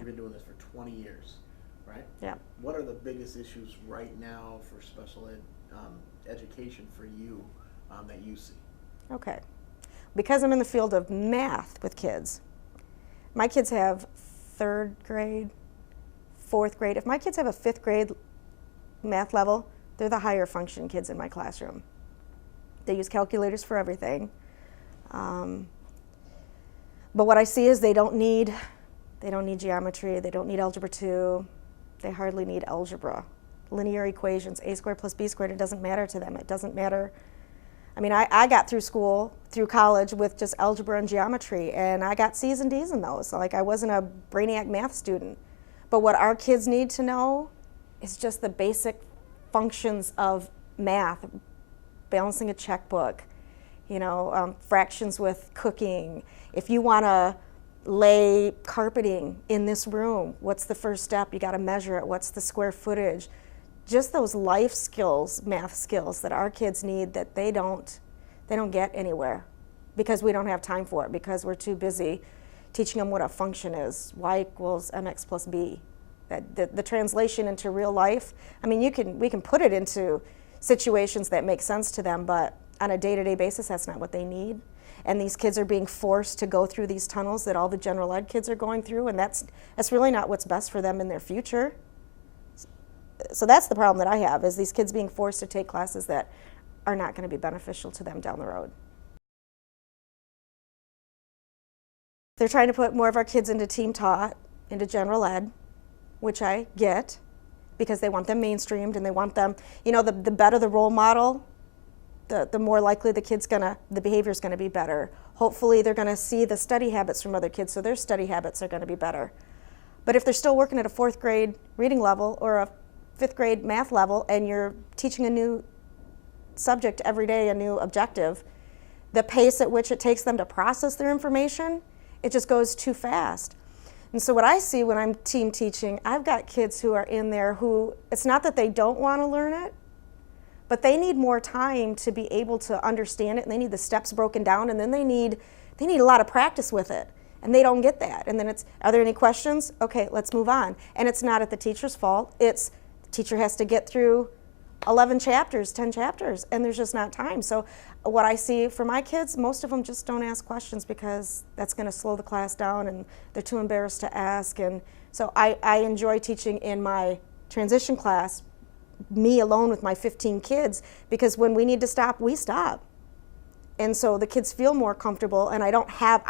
You've been doing this for 20 years, right? Yeah. What are the biggest issues right now for special ed education for you that you see? Okay. Because I'm in the field of math with kids, my kids have 3rd grade, 4th grade. If my kids have a 5th grade math level, they're the higher function kids in my classroom. They use calculators for everything. But what I see is they don't need geometry, they don't need algebra 2, they hardly need algebra. Linear equations, a squared plus b squared, it doesn't matter to them. It doesn't matter. I mean, I got through college with just algebra and geometry, and I got C's and D's in those. So, like, I wasn't a brainiac math student. But what our kids need to know is just the basic functions of math, balancing a checkbook, fractions with cooking. If you want to lay carpeting in this room, what's the first step? You got to measure it. What's the square footage? Just those life skills, math skills that our kids need that they don't get anywhere because we don't have time for it, because we're too busy teaching them what a function is. Y equals mx plus b. The translation into real life, I mean, we can put it into situations that make sense to them, but on a day-to-day basis, that's not what they need. And these kids are being forced to go through these tunnels that all the general ed kids are going through, and that's really not what's best for them in their future. So that's the problem that I have, is these kids being forced to take classes that are not going to be beneficial to them down the road. They're trying to put more of our kids into team taught, into general ed, which I get, because they want them mainstreamed and they want them, the better the role model, the more likely the behavior's gonna be better. Hopefully they're gonna see the study habits from other kids, so their study habits are gonna be better. But if they're still working at a 4th grade reading level or a 5th grade math level, and you're teaching a new subject every day, a new objective, the pace at which it takes them to process their information, it just goes too fast. And so what I see when I'm team teaching, I've got kids who are in there who, it's not that they don't want to learn it, but they need more time to be able to understand it, and they need the steps broken down, and then they need a lot of practice with it, and they don't get that. And then are there any questions? Okay, let's move on. And it's not at the teacher's fault. It's the teacher has to get through 11 chapters, 10 chapters, and there's just not time. So what I see for my kids, most of them just don't ask questions because that's going to slow the class down, and they're too embarrassed to ask. And so I enjoy teaching in my transition class, me alone with my 15 kids, because when we need to stop, we stop. And so the kids feel more comfortable, and I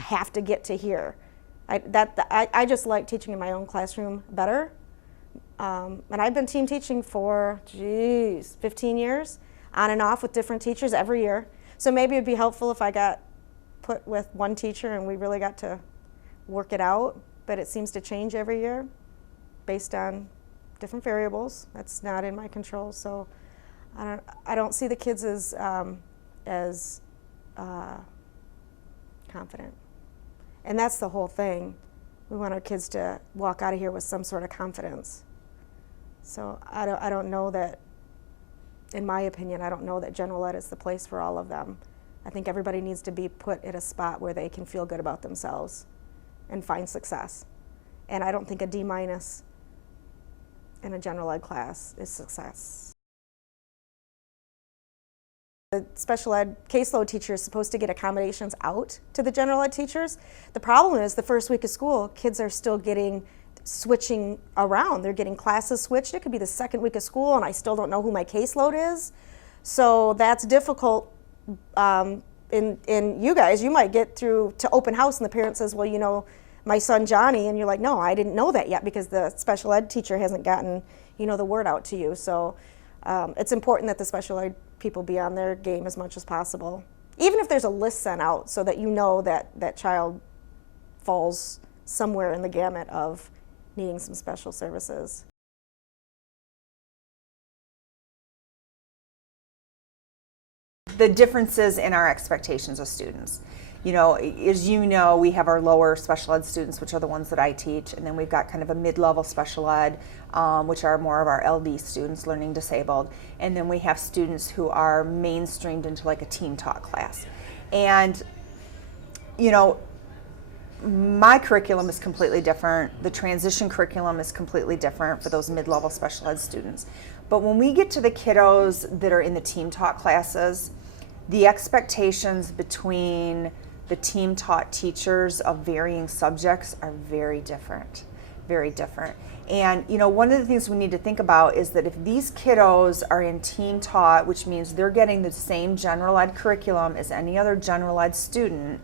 have to get to here. I just like teaching in my own classroom better. And I've been team teaching for, 15 years, on and off with different teachers every year. So maybe it'd be helpful if I got put with one teacher and we really got to work it out, but it seems to change every year based on different variables. That's not in my control, so I don't see the kids as confident. And that's the whole thing. We want our kids to walk out of here with some sort of confidence. So I don't know that, in my opinion, I don't know that general ed is the place for all of them. I think everybody needs to be put at a spot where they can feel good about themselves and find success. And I don't think a D- in a general ed class is success. The special ed caseload teacher is supposed to get accommodations out to the general ed teachers. The problem is the first week of school, kids are still switching around. They're getting classes switched. It could be the second week of school and I still don't know who my caseload is. So that's difficult. In you guys, you might get through to open house and the parent says, well, my son Johnny, and you're like, no, I didn't know that yet because the special ed teacher hasn't gotten, the word out to you. So it's important that the special ed people be on their game as much as possible. Even if there's a list sent out so that you know that that child falls somewhere in the gamut of needing some special services. The differences in our expectations of students. As we have our lower special ed students, which are the ones that I teach, and then we've got kind of a mid-level special ed, which are more of our LD students, learning disabled, and then we have students who are mainstreamed into like a team taught class. And, my curriculum is completely different. The transition curriculum is completely different for those mid-level special ed students. But when we get to the kiddos that are in the team taught classes, the expectations between the team taught teachers of varying subjects are very different, very different. And one of the things we need to think about is that if these kiddos are in team taught, which means they're getting the same general ed curriculum as any other general ed student,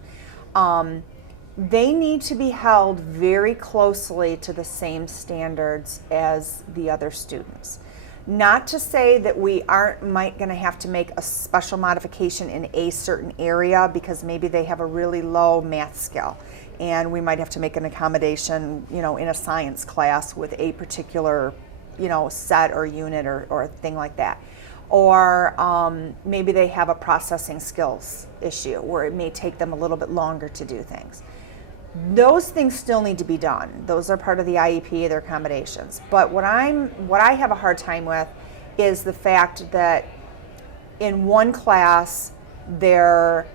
they need to be held very closely to the same standards as the other students. Not to say that we might going to have to make a special modification in a certain area because maybe they have a really low math skill, and we might have to make an accommodation, in a science class with a particular, set or unit or thing like that. Or maybe they have a processing skills issue where it may take them a little bit longer to do things. Those things still need to be done. Those are part of the IEP, their accommodations. But what I have a hard time with is the fact that in one class they're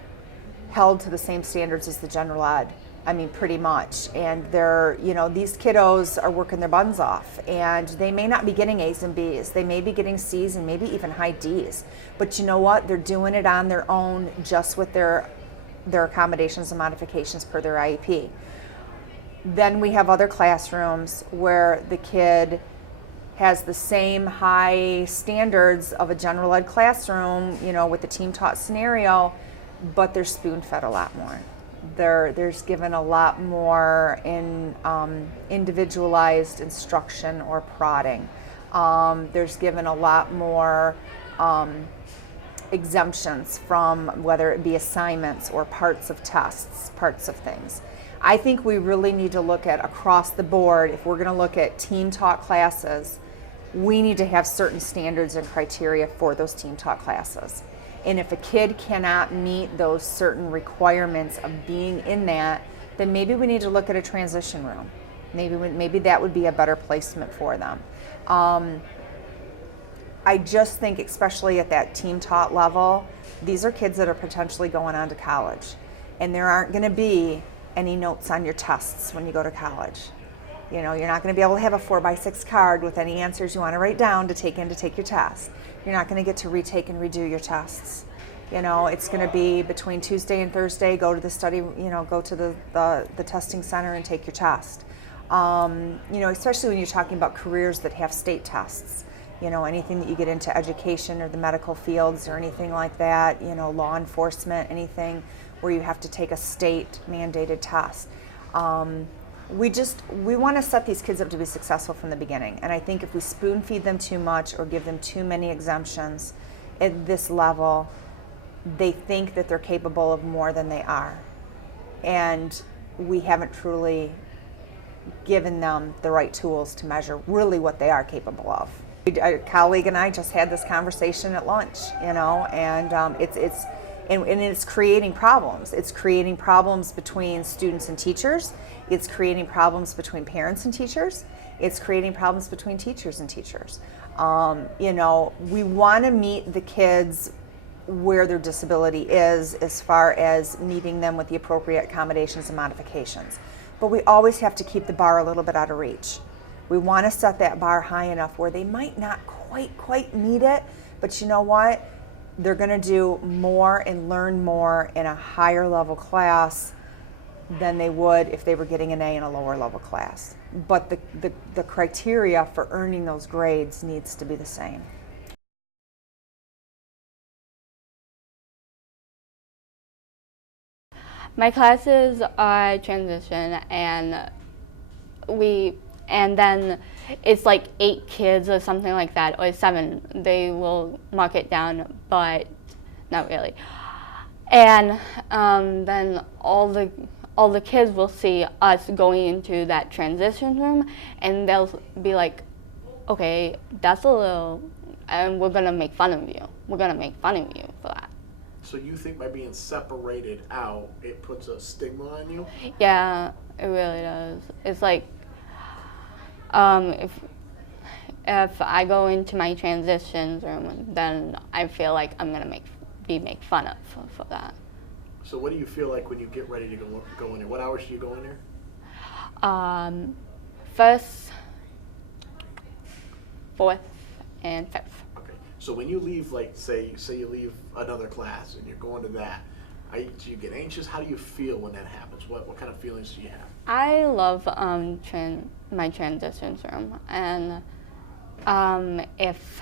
held to the same standards as the general ed. I mean, pretty much. And they're, these kiddos are working their buns off, and they may not be getting A's and B's. They may be getting C's and maybe even high D's. But you know what? They're doing it on their own, just with their accommodations and modifications per their IEP. Then we have other classrooms where the kid has the same high standards of a general ed classroom, with the team taught scenario, but they're spoon fed a lot more. There's given a lot more in individualized instruction or prodding. There's given a lot more exemptions from whether it be assignments or parts of tests, parts of things. I think we really need to look at across the board. If we're going to look at team taught classes, we need to have certain standards and criteria for those team taught classes. And if a kid cannot meet those certain requirements of being in that, then maybe we need to look at a transition room. Maybe that would be a better placement for them. I just think, especially at that team taught level, these are kids that are potentially going on to college, and there aren't going to be any notes on your tests when you go to college. You're not going to be able to have a 4x6 card with any answers you want to write down to take your test. You're not going to get to retake and redo your tests. It's going to be between Tuesday and Thursday, go to the study, go to the testing center and take your test. Especially when you're talking about careers that have state tests. Anything that you get into education or the medical fields or anything like that, law enforcement, anything where you have to take a state mandated test. We want to set these kids up to be successful from the beginning. And I think if we spoon feed them too much or give them too many exemptions at this level, they think that they're capable of more than they are. And we haven't truly given them the right tools to measure really what they are capable of. A colleague and I just had this conversation at lunch, and it's creating problems. It's creating problems between students and teachers. It's creating problems between parents and teachers. It's creating problems between teachers and teachers. We want to meet the kids where their disability is as far as meeting them with the appropriate accommodations and modifications. But we always have to keep the bar a little bit out of reach. We want to set that bar high enough where they might not quite meet it, but you know what? They're going to do more and learn more in a higher level class than they would if they were getting an A in a lower level class. But the criteria for earning those grades needs to be the same. My classes are transition, and then it's like 8 kids or something like that, or 7. They will mark it down, but not really. And then all the kids will see us going into that transition room, and they'll be like, okay, that's a little, and we're gonna make fun of you. We're gonna make fun of you for that. So you think by being separated out, it puts a stigma on you? Yeah, it really does. It's like, if I go into my transitions room, then I feel like I'm gonna be made fun of for that. So what do you feel like when you get ready to go in there? What hours do you go in there? First, fourth, and fifth. Okay. So when you leave, like say you leave another class and you're going to that, do you get anxious? How do you feel when that happens? What kind of feelings do you have? I love my transitions room, and if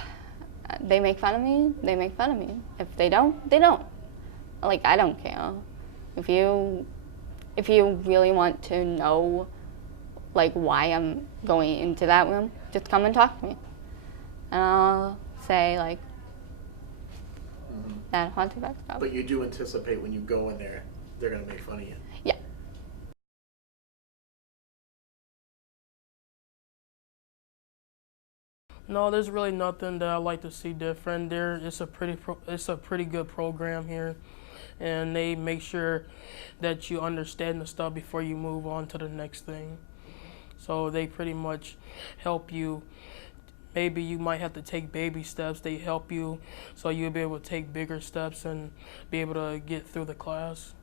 they make fun of me, they make fun of me. If they don't, they don't. Like, I don't care. If you really want to know, like, why I'm going into that room, just come and talk to me, and I'll say like that haunted back stuff. But you do anticipate when you go in there, they're gonna make fun of you. Yeah. No, there's really nothing that I like to see different. It's a pretty good program here, and they make sure that you understand the stuff before you move on to the next thing. So they pretty much help you. Maybe you might have to take baby steps. They help you so you'll be able to take bigger steps and be able to get through the class.